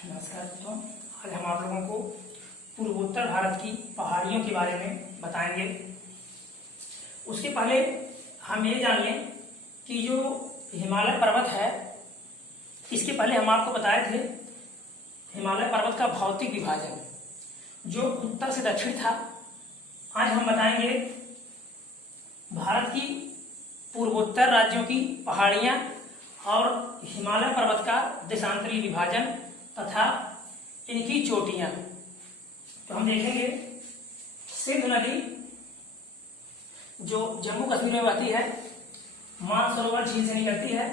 नमस्कार दोस्तों, आज हम आप लोगों को पूर्वोत्तर भारत की पहाड़ियों के बारे में बताएंगे। उसके पहले हम ये जान लें कि जो हिमालय पर्वत है, इसके पहले हम आपको बताए थे हिमालय पर्वत का भौतिक विभाजन जो उत्तर से दक्षिण था। आज हम बताएंगे भारत की पूर्वोत्तर राज्यों की पहाड़ियां और हिमालय पर्वत का देशांतरीय विभाजन तथा इनकी चोटियां। तो हम देखेंगे सिंध नदी जो जम्मू कश्मीर में बहती है, मानसरोवर झील से निकलती है।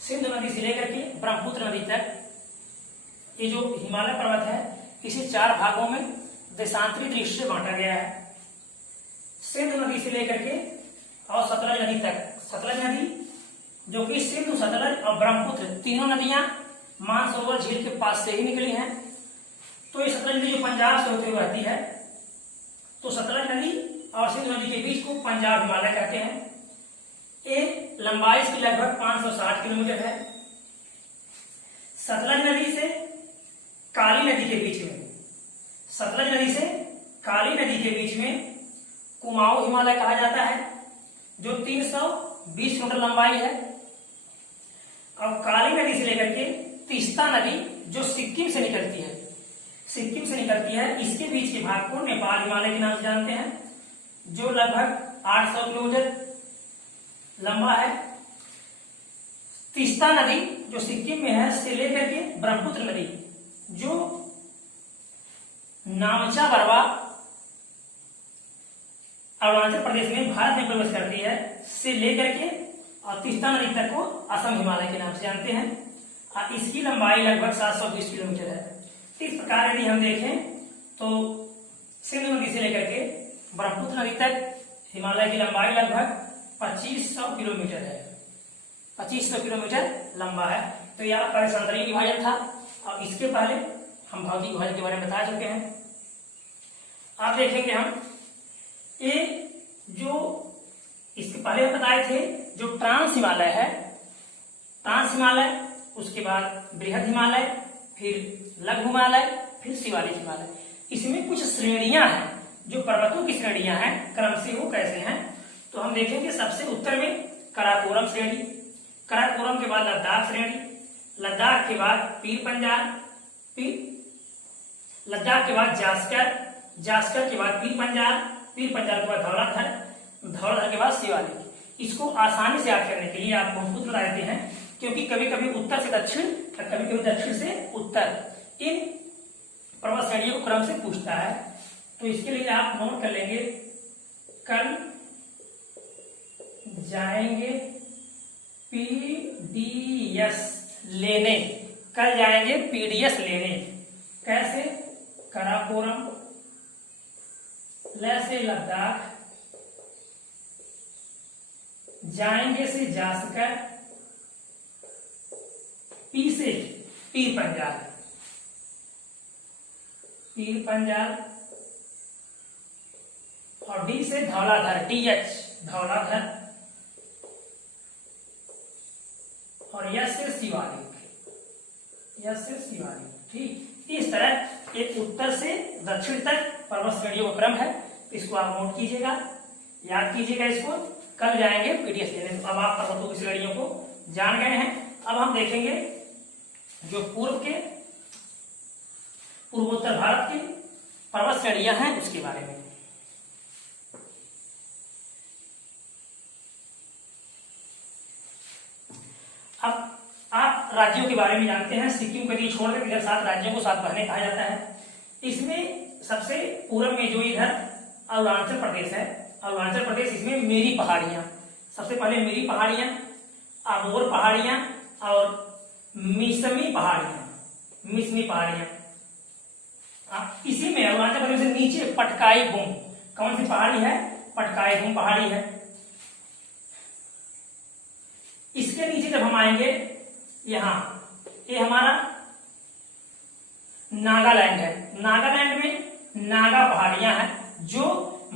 सिंध नदी से लेकर के ब्रह्मपुत्र नदी तक ये जो हिमालय पर्वत है, इसे 4 भागों में देशांतरी दृष्टि से बांटा गया है। सिंध नदी से लेकर के और सतलज नदी तक। सतलज नदी जो कि सिंधु, सतलज और ब्रह्मपुत्र तीनों नदियां मानसरोवर झील के पास से ही निकली हैं। तो ये सतलज नदी जो पंजाब से होते हुए बहती है, तो सतलज नदी और सिंधु नदी के बीच को पंजाब हिमालय कहते हैं। ये लंबाई इसकी लगभग 560 किलोमीटर है। सतलज नदी से काली नदी के बीच में, सतलज नदी से काली नदी के बीच में कुमाऊं हिमालय कहा जाता है, जो 320 किलोमीटर लंबाई है। और काली नदी से लेकर के तीस्ता नदी जो सिक्किम से निकलती है, सिक्किम से निकलती है, इसके बीच के भाग को नेपाल हिमालय के नाम से जानते हैं, जो लगभग 800 किलोमीटर लंबा है। तीस्ता नदी जो सिक्किम में है से लेकर के ब्रह्मपुत्र नदी जो नामचा बरवा अरुणाचल प्रदेश में भारत में प्रवेश करती है, से लेकर के और तीस्ता नदी तक को असम हिमालय के नाम से जानते हैं। और इसकी लंबाई लगभग 720 किलोमीटर है। इस प्रकार यदि हम देखें तो सिंधु नदी से लेकर के ब्रह्मपुत्र नदी तक हिमालय की लंबाई लगभग 2500 किलोमीटर है। 2500 किलोमीटर लंबा है। तो यह आपका देशांतरीय विभाजन था। और इसके पहले हम भौतिक विभाजन के बारे में बता चुके हैं। आप देखेंगे हम ये जो इसके पहले हम बताए थे, जो ट्रांस हिमालय है, ट्रांस हिमालय, उसके बाद बृहद हिमालय, फिर लघु हिमालय, फिर शिवालिक हिमालय। इसमें कुछ श्रेणियां हैं, जो पर्वतों की श्रेणियां हैं, क्रम से वो कैसे हैं। तो हम देखेंगे सबसे उत्तर में कराकोरम श्रेणी, कराकोरम के बाद लद्दाख श्रेणी, लद्दाख के बाद पीर पंजाल, लद्दाख के बाद जास्कर, जास्कर के बाद पीर पंजाल, पीर पंजाल के बाद धौलाधर, धौलाधर के बाद शिवालिक। इसको आसानी से याद करने के लिए आपको हम खुद बता देते हैं, क्योंकि कभी कभी उत्तर से दक्षिण और कभी कभी दक्षिण से उत्तर इन पर्वत श्रेणियों को क्रम से पूछता है। तो इसके लिए आप नोट कर लेंगे, कल जाएंगे पीडीएस लेने, कल जाएंगे पीडीएस लेने। कैसे? कराकोरम, ल से लद्दाख, जाएंगे से जास्कर, पी से पीर पंजाल, पीर पंजाल, और डी से धौलाधर, डीएच धौलाधर, और यस से शिवालिक, यस से शिवालिक। ठीक, इस तरह एक उत्तर से दक्षिण तक पर्वत श्रेणियों का क्रम है। इसको आप नोट कीजिएगा, याद कीजिएगा इसको। कल जाएंगे पीडीएस लेने। अब आप पर्वतों की श्रेणियों को जान गए हैं। अब हम देखेंगे जो पूर्वोत्तर भारत की पर्वत श्रेणियां हैं उसके बारे में। अब आप राज्यों के बारे में जानते हैं। सिक्किम को यदि छोड़कर इधर 7 राज्यों को 7 बहने कहा जाता है। इसमें सबसे पूर्व में जो इधर अरुणाचल प्रदेश है, अरुणाचल प्रदेश, इसमें मेरी पहाड़ियां, सबसे पहले मेरी पहाड़ियां, अबोर पहाड़ियां और मिसमी पहाड़ियां, मिसमी पहाड़ियां। इसी में अरुणाचल प्रदेश से नीचे पटकाई गुम, कौन सी पहाड़ी है? पटकाई गुम पहाड़ी है। इसके नीचे जब हम आएंगे यहां, ये हमारा नागालैंड है। नागालैंड में नागा पहाड़ियां हैं जो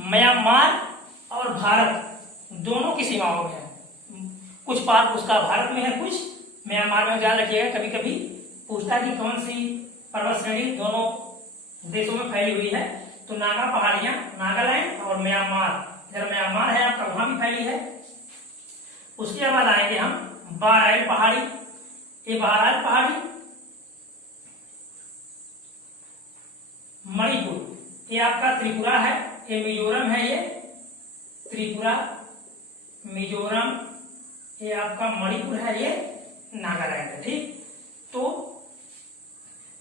म्यांमार और भारत दोनों की सीमाओं में है। कुछ पार्ट उसका भारत में है, कुछ म्यांमार में। ध्यान रखिएगा, कभी कभी पूछता है कि कौन सी पर्वत श्रेणी दोनों देशों में फैली हुई है। तो नागा पहाड़ियां, नागालैंड और म्यांमार, इधर म्यांमार है आपका, वहां भी फैली है। उसके बाद आएंगे हम बाराइल पहाड़ी। ये बाराइल पहाड़ी मणिपुर, ये आपका त्रिपुरा है, ये मिजोरम है, ये त्रिपुरा, मिजोरम, ये आपका मणिपुर है, ये नागालैंड है। ठीक, तो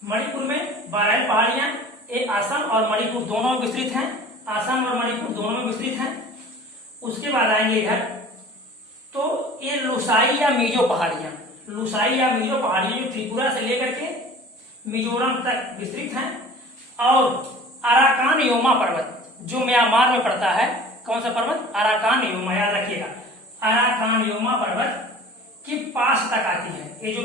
मणिपुर में बाराइल पहाड़ियां ये असम और मणिपुर दोनों में विस्तृत हैं, असम और मणिपुर दोनों में विस्तृत हैं। उसके बाद आएंगे इधर, तो ये लुसाई या मिजो पहाड़ियां, लुसाई या मिजो पहाड़ियां जो त्रिपुरा से लेकर के मिजोरम तक विस्तृत हैं। और अराकान योमा पर्वत जो म्यांमार में पड़ता है, कौन सा पर्वत? अराकान योमा, याद रखिएगा, अराकान योमा पर्वत के पास तक आती है। ये जो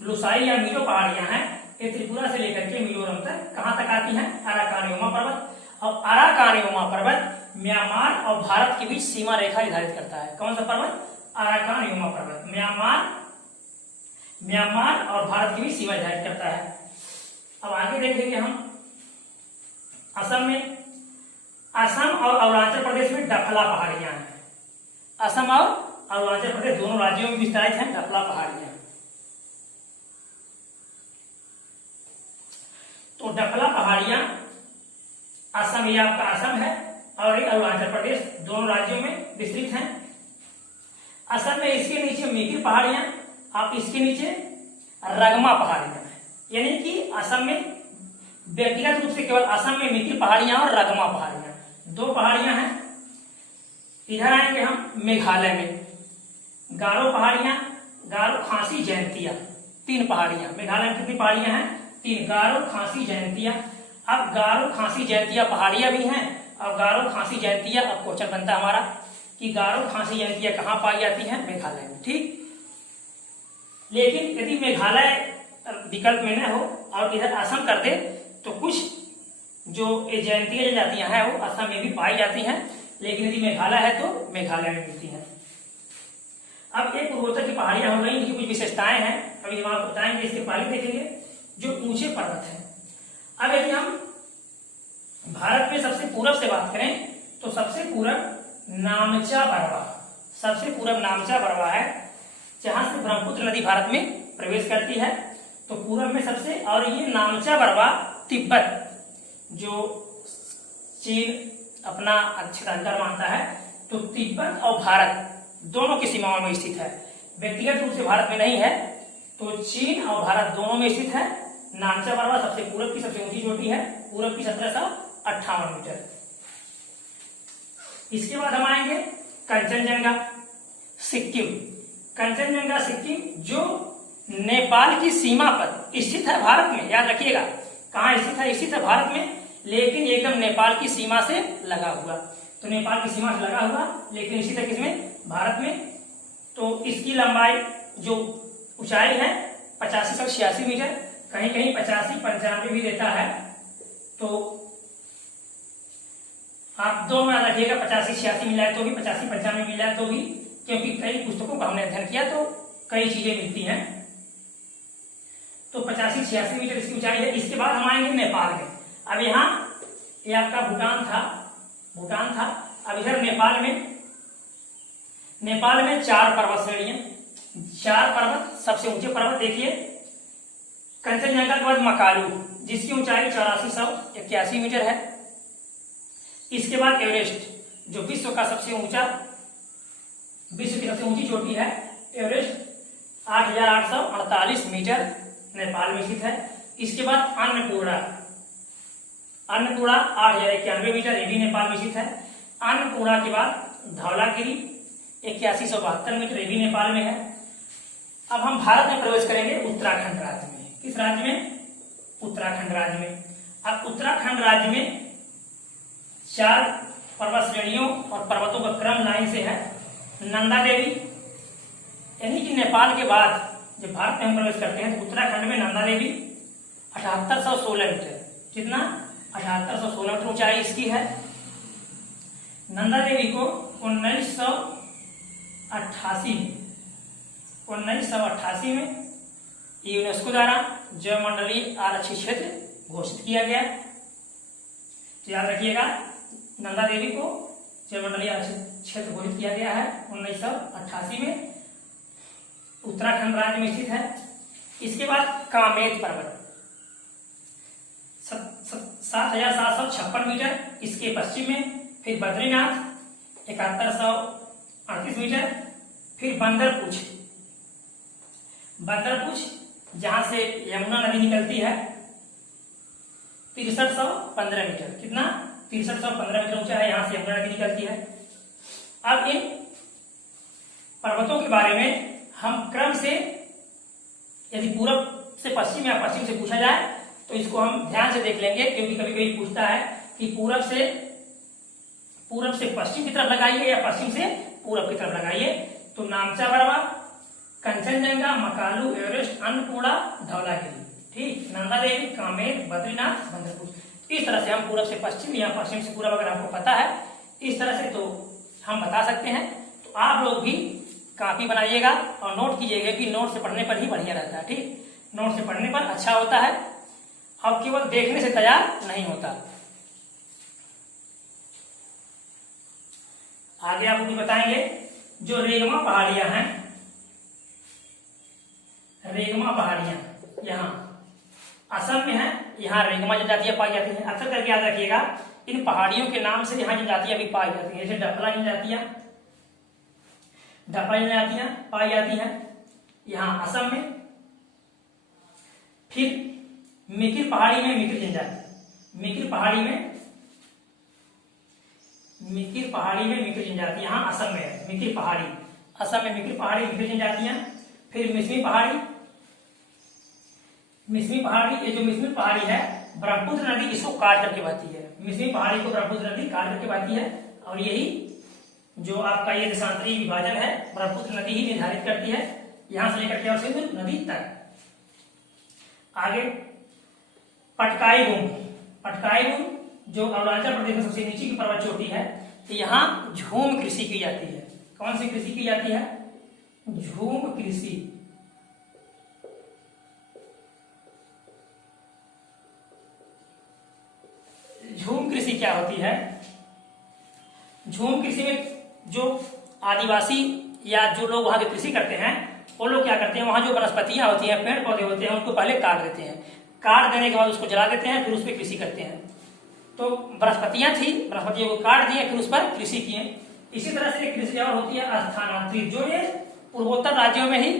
लुसाई या मिजो पहाड़ियां हैं ये त्रिपुरा से लेकर के मिजोरम तक कहां तक आती हैं? अराकान योमा पर्वत। और अराकान योमा पर्वत म्यांमार और भारत के बीच सीमा रेखा निर्धारित करता है। कौन सा पर्वत? अराकान योमा पर्वत म्यांमार और भारत के बीच सीमा निर्धारित करता है। अब आगे देखेंगे हम असम में, असम और अरुणाचल प्रदेश में डफला पहाड़ियां हैं। असम और अरुणाचल प्रदेश दोनों राज्यों में विस्तारित हैं डफला पहाड़ियां। तो डफला पहाड़ियां असम, ये आपका असम है और ये अरुणाचल प्रदेश दोनों राज्यों में विस्तृत हैं। असम में इसके नीचे मीतिर पहाड़ियां, आप इसके नीचे रगमा पहाड़ियां, यानी कि असम में व्यक्तिगत रूप से केवल असम में मीतिर पहाड़ियां और रगमा पहाड़ियां दो पहाड़ियां हैं। इधर आएंगे हम मेघालय में, गारो पहाड़ियां, गारो, खासी, जयंतिया, तीन पहाड़ियां। मेघालय में कितनी पहाड़ियां हैं? तीन, गारो, खासी, जयंतिया। अब गारो, खासी, जयंतिया पहाड़ियां भी हैं और गारो, खासी, जयंतिया। अब क्वेश्चन बनता है हमारा कि गारो, खासी, जयंतिया कहां पाई जाती है? मेघालय में। ठीक, लेकिन यदि मेघालय विकल्प में न हो और इधर असम कर दे तो कुछ जो ये जयंतिया जातियां हैं वो असम में भी पाई जाती हैं, लेकिन यदि मेघालय है तो मेघालय में मिलती हैं। अब एक पूर्वोत्तर की पहाड़ियां हो गई, इनकी कुछ विशेषताएं हैं, अभी हम आपको बताएंगे। इसके पहले देखेंगे जो ऊंचे पर्वत है। अब यदि हम भारत में सबसे पूरब से बात करें तो सबसे पूरब नामचा बरवा, सबसे पूरब नामचा बरवा है, जहां से ब्रह्मपुत्र नदी भारत में प्रवेश करती है। तो पूरब में सबसे, और ये नामचा बरवा तिब्बत जो चीन अपना अंदर मानता है, तो तिब्बत और भारत दोनों की सीमाओं में स्थित है। व्यक्तिगत रूप से भारत में नहीं है, तो चीन और भारत दोनों में स्थित है। नामचा बरवा सबसे पूरब की सबसे ऊंची चोटी है, पूरब की 1758 मीटर। इसके बाद हम आएंगे कंचनजंगा सिक्किम। कंचनजंगा सिक्किम जो नेपाल की सीमा पर स्थित है भारत में, याद रखिएगा कहां स्थित है? स्थित है भारत में, लेकिन एकदम नेपाल की सीमा से लगा हुआ। तो नेपाल की सीमा से लगा हुआ लेकिन स्थित है किसमें? भारत में। तो इसकी लंबाई जो ऊंचाई है 85 से 86 मीटर, कहीं कहीं 85, 95 भी देता है। तो आप दो में रखिएगा, 85, 86 मिला है तो भी, 85, 95 मिला है तो भी, क्योंकि कई पुस्तकों का हमने अध्ययन किया तो कई चीजें मिलती हैं। तो 85, 86 मीटर इसकी ऊंचाई है। इसके बाद हम आएंगे नेपाल में। अब यहाँ ये आपका भूटान था। अब इधर नेपाल में 4 पर्वत श्रेणियां, 4 पर्वत। सबसे ऊंचे पर्वत देखिए कंचनजंगा के बाद मकालू, जिसकी ऊंचाई 8481 मीटर है। इसके बाद एवरेस्ट जो विश्व की सबसे ऊंची चोटी है, एवरेस्ट 8848 मीटर नेपाल में स्थित है। इसके बाद अन्नपूर्णा 8091 मीटर, ये भी नेपाल में स्थित है। अन्नपूर्णा के बाद धौलागिरी 8172 मीटर, ये भी नेपाल में है। अब हम भारत में प्रवेश करेंगे उत्तराखंड राज्य में। किस राज्य में? उत्तराखंड राज्य में। अब उत्तराखंड राज्य में 4 पर्वत श्रेणियों और पर्वतों का क्रम लाइन से है। नंदा देवी, यानी कि नेपाल के बाद जब भारत में हम प्रवेश करते हैं तो उत्तराखंड में नंदा देवी 7816 मीटर, कितना? 7816 मीटर ऊंचाई इसकी है। नंदा देवी को 1988 में यूनेस्को द्वारा जैवमंडलीय आरक्षित क्षेत्र घोषित किया गया। तो याद रखिएगा, नंदा देवी को जैवमंडलीय आरक्षित क्षेत्र घोषित किया गया है 1988 में, उत्तराखंड राज्य में स्थित है। इसके बाद कामेत पर्वत 7,756 मीटर इसके पश्चिम में, फिर बद्रीनाथ 7138 मीटर, फिर बंदरपुछ जहां से यमुना नदी निकलती है 6315 मीटर। कितना? 6315 मीटर ऊंचा है, यहां से यमुना नदी निकलती है। अब इन पर्वतों के बारे में हम क्रम से, यदि पूरब से पश्चिम या पश्चिम से पूछा जाए तो इसको हम ध्यान से देख लेंगे, क्योंकि कभी कभी पूछता है कि पूरब से पश्चिम की तरफ लगाइए या पश्चिम से पूरब की तरफ लगाइए। तो नामचा बरवा, कंचनजंगा, मकालू, एवरेस्ट, अन्नपूर्णा, धौलागिरी, ठीक, नंदा देवी, कामेत, बद्रीनाथ, बंदरपुर। इस तरह से हम पूरब से पश्चिम या पश्चिम से पूरब, अगर आपको पता है इस तरह से तो हम बता सकते हैं। तो आप लोग भी कॉपी बनाइएगा और नोट कीजिएगा कि नोट से पढ़ने पर ही बढ़िया रहता है। ठीक, नोट से पढ़ने पर अच्छा होता है और केवल देखने से तैयार नहीं होता। आगे आपको भी बताएंगे जो रेगमा पहाड़ियां हैं, रेगमा पहाड़ियां यहाँ असम में है, यहाँ रेगमा जनजातियां पाई जाती हैं। अक्सर करके याद रखिएगा, इन पहाड़ियों के नाम से यहाँ जनजातियां भी पाई जाती हैं, जैसे डपला जनजातियां पाई जाती हैं यहाँ असम में। फिर मिकिर पहाड़ी में मिकिर जनजाति, मिकिर पहाड़ी में मिकिर जनजाति यहाँ असम में है। मिकिर पहाड़ी असम में, मिकिर पहाड़ी मिकिर जनजातियां। फिर मिसमी पहाड़ी, ये जो मिसमी पहाड़ी है ब्रह्मपुत्र नदी इसको काट करके बहती है। मिसमी पहाड़ी को ब्रह्मपुत्र नदी काट करके बहती है और यही जो आपका ये देशांतरीय विभाजन है ब्रह्मपुत्र नदी ही निर्धारित करती है, यहां से लेकर के और सिंधु नदी तक। आगे पटकाई भूमि जो अरुणाचल प्रदेश में सबसे नीचे की पर्वत चोटी है, तो यहाँ झूम कृषि की जाती है। कौन सी कृषि की जाती है? झूम कृषि। झूम कृषि क्या होती है? झूम कृषि में जो आदिवासी या जो लोग वहां की कृषि करते हैं वो लोग क्या करते हैं, वहां जो वनस्पतियां होती हैं, पेड़ पौधे होते हैं, उनको पहले काट देते हैं। काट देने के बाद उसको जला देते हैं, फिर उस पर कृषि करते हैं। तो वनस्पतियां थी, वनस्पतियों को काट दिए, फिर उस पर कृषि किए। इसी तरह से कृषि और होती है स्थानांतरित, जो ये पूर्वोत्तर राज्यों में ही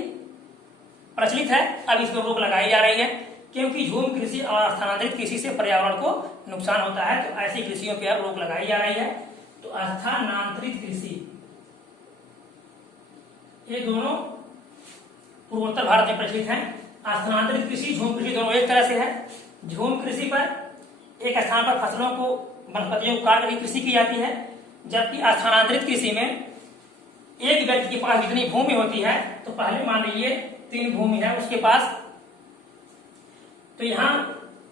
प्रचलित है। अब इस पर रोक लगाई जा रही है क्योंकि झूम कृषि और स्थानांतरित कृषि से पर्यावरण को नुकसान होता है, तो ऐसी कृषियों पर रोक लगाई जा रही है। तो स्थानांतरित कृषि, ये दोनों पूर्वोत्तर भारत में प्रचलित हैं। स्थानांतरित कृषि, झूम कृषि दोनों एक तरह से है। झूम कृषि पर एक स्थान पर फसलों को, वनस्पतियों को काट कर कृषि की जाती है, जबकि स्थानांतरित कृषि में एक व्यक्ति के पास जितनी भूमि होती है, तो पहले मान लीजिए 3 भूमि है उसके पास, तो यहाँ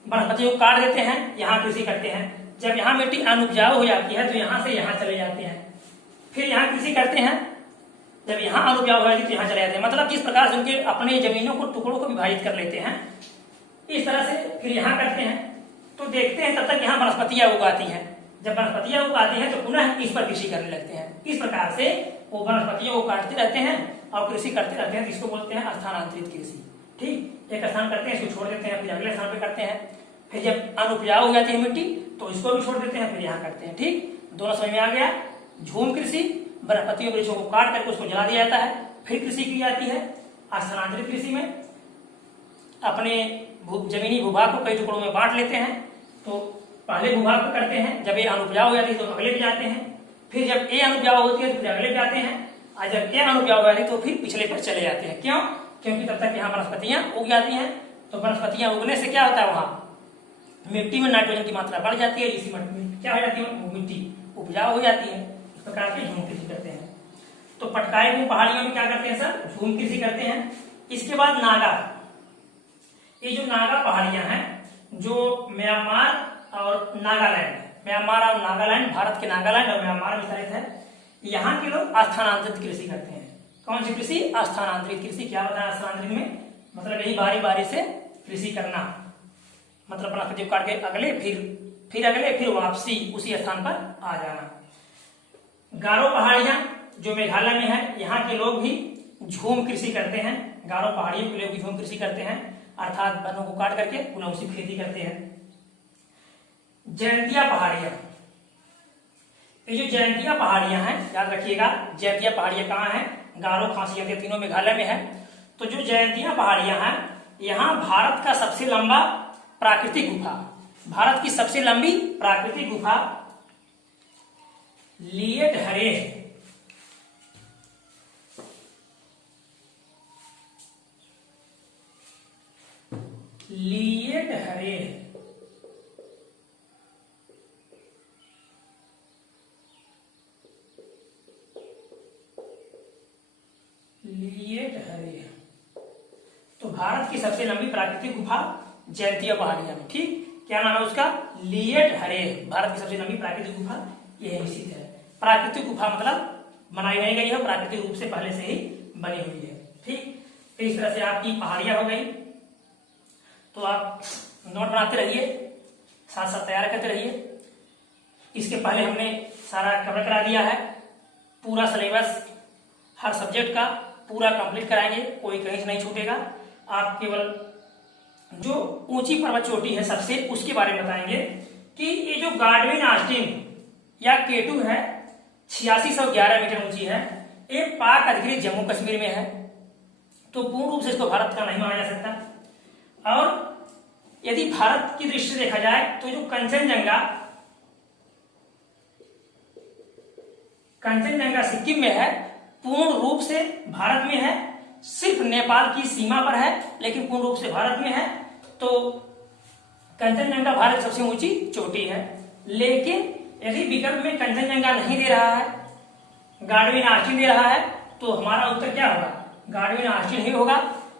वनस्पतियों को काट देते हैं, यहाँ कृषि करते हैं। जब यहाँ मिट्टी अनुपजाऊ हो जाती है तो यहाँ से यहाँ चले जाते हैं, फिर यहाँ कृषि करते हैं। जब यहाँ अनुपजाऊ हो जाती है तो यहाँ चले जाते हैं। मतलब जिस प्रकार से उनके अपने जमीनों को, टुकड़ों को विभाजित कर लेते हैं, इस तरह से फिर यहाँ करते हैं। तो देखते हैं तब तक यहाँ वनस्पतियां उगाती हैं। जब वनस्पतियां उगाती हैं तो पुनः इस पर कृषि करने लगते हैं। इस प्रकार से वो वनस्पतियों को काटते रहते हैं और कृषि करते रहते हैं, जिसको बोलते हैं स्थानांतरित कृषि। ठीक, एक स्थान करते हैं, इसको छोड़ देते हैं, फिर अगले स्थान पे करते हैं। फिर जब अनुपजाऊ हो जाती है मिट्टी तो इसको भी छोड़ देते हैं, फिर यहाँ करते हैं। ठीक, दोनों समझ में आ गया। झूम कृषि, वनस्पतियों वृक्षों को काट करके उसको जला दिया जाता है, फिर कृषि की जाती है। स्थानांतरित कृषि में अपने जमीनी भूभाग को कई टुकड़ों में बांट लेते हैं। तो पहले भूभाग को करते हैं, जब ये अनुपजाऊ हो जाती है तो अगले पे जाते हैं, फिर जब ये अनुपजाऊ होती है तो फिर अगले पे जाते हैं, और जब ये अनुपजाऊ हो जाती है तो फिर पिछले पर चले जाते हैं। क्यों? क्योंकि तब तक यहाँ वनस्पतियां उग जाती हैं। तो वनस्पतियां उगने से क्या होता है, वहां मिट्टी में नाइट्रोजन की मात्रा बढ़ जाती है, इसी मिट्टी क्या हो जाती है, मिट्टी उपजाऊ हो जाती है। इस प्रकार की झूम कृषि करते हैं। तो पटकाई हुई पहाड़ियों में क्या करते हैं सर, झूम कृषि करते हैं। इसके बाद नागा, ये जो नागा पहाड़ियां हैं जो म्यांमार और नागालैंड, म्यांमार और नागालैंड, भारत के नागालैंड और म्यांमार में स्थित है, यहाँ के लोग स्थानांतरित कृषि करते हैं। कौन सी कृषि? स्थानांतरित कृषि। क्या होता है स्थानांतरित में? मतलब यही बारी बारी से कृषि करना, मतलब अपना सब्जेक्ट काट के अगले फिर अगले फिर वापसी उसी स्थान पर आ जाना। गारो पहाड़ियां जो मेघालय में है, यहाँ के लोग भी झूम कृषि करते हैं। गारो पहाड़ियों के लोग भी झूम कृषि करते हैं, अर्थात वनों को काट करके पुनः उसी खेती करते हैं। जयंतिया पहाड़ियां, ये जो जयंतिया पहाड़ियां हैं, याद रखिएगा जयंतिया पहाड़ियां कहाँ हैं, गारो, खासी, जयंतिया तीनों मेघालय में है। तो जो जयंतिया पहाड़ियां हैं, यहाँ भारत का सबसे लंबा प्राकृतिक गुफा, भारत की सबसे लंबी प्राकृतिक गुफा लिएट हरेह, लिएट हरेह लिएट हरेह, तो भारत की सबसे लंबी प्राकृतिक गुफा जयंतिया पहाड़ियां में, ठीक, क्या नाम है उसका, लिएट हरेह। भारत की सबसे लंबी प्राकृतिक गुफा यह स्थित है। प्राकृतिक गुफा मतलब बनाई नहीं गई है, प्राकृतिक रूप से पहले से ही बनी हुई है, ठीक। तो इस तरह से आपकी पहाड़ियां हो गई। तो आप नोट बनाते रहिए, साथ साथ तैयार करते रहिए। इसके पहले हमने सारा कवर करा दिया है, पूरा सिलेबस हर सब्जेक्ट का पूरा कंप्लीट कराएंगे, कोई कहीं से नहीं छूटेगा। आप केवल जो ऊंची पर्वत चोटी है सबसे, उसके बारे में बताएंगे कि ये जो गाडविन ऑस्टिन या K2 है, 8611 मीटर ऊंची है, ये पाक अधिकृत जम्मू कश्मीर में है, तो पूर्ण रूप से इसको भारत का नहीं माना जा सकता। और यदि भारत की दृष्टि से देखा जाए तो जो कंचनजंगा सिक्किम में है, पूर्ण रूप से भारत में है, सिर्फ नेपाल की सीमा पर है, लेकिन पूर्ण रूप से भारत में है। तो कंचनजंगा भारत की सबसे ऊंची चोटी है। लेकिन यदि विकल्प में कंचनजंगा नहीं दे रहा है, गाडविन ऑस्टिन दे रहा है, तो हमारा उत्तर क्या होगा, गाडविन ऑस्टिन ही होगा।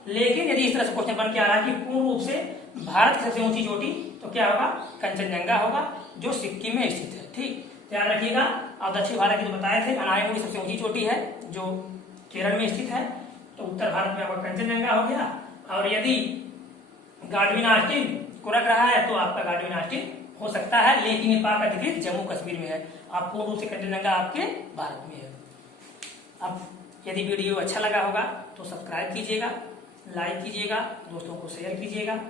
लेकिन यदि इस तरह से क्वेश्चन बन के आ रहा है कि पूर्ण रूप से भारत की सबसे ऊंची चोटी, तो क्या होगा, कंचनजंगा होगा, जो सिक्किम में स्थित है, ठीक, ध्यान रखिएगा। और दक्षिण भारत की जो बताए थे, अनायमुड़ी सबसे ऊंची चोटी है जो केरल में स्थित है, तो उत्तर भारत में आपका कंचनजंगा हो गया। और यदि गाडविन ऑस्टिन को रख रहा है तो आपका गाडविन ऑस्टिन हो सकता है, लेकिन ये पाक अधिकृत जम्मू कश्मीर में है। आप पूर्ण रूप से कंचनजंगा आपके भारत में है। अब यदि वीडियो अच्छा लगा होगा तो सब्सक्राइब कीजिएगा, लाइक कीजिएगा, दोस्तों को शेयर कीजिएगा।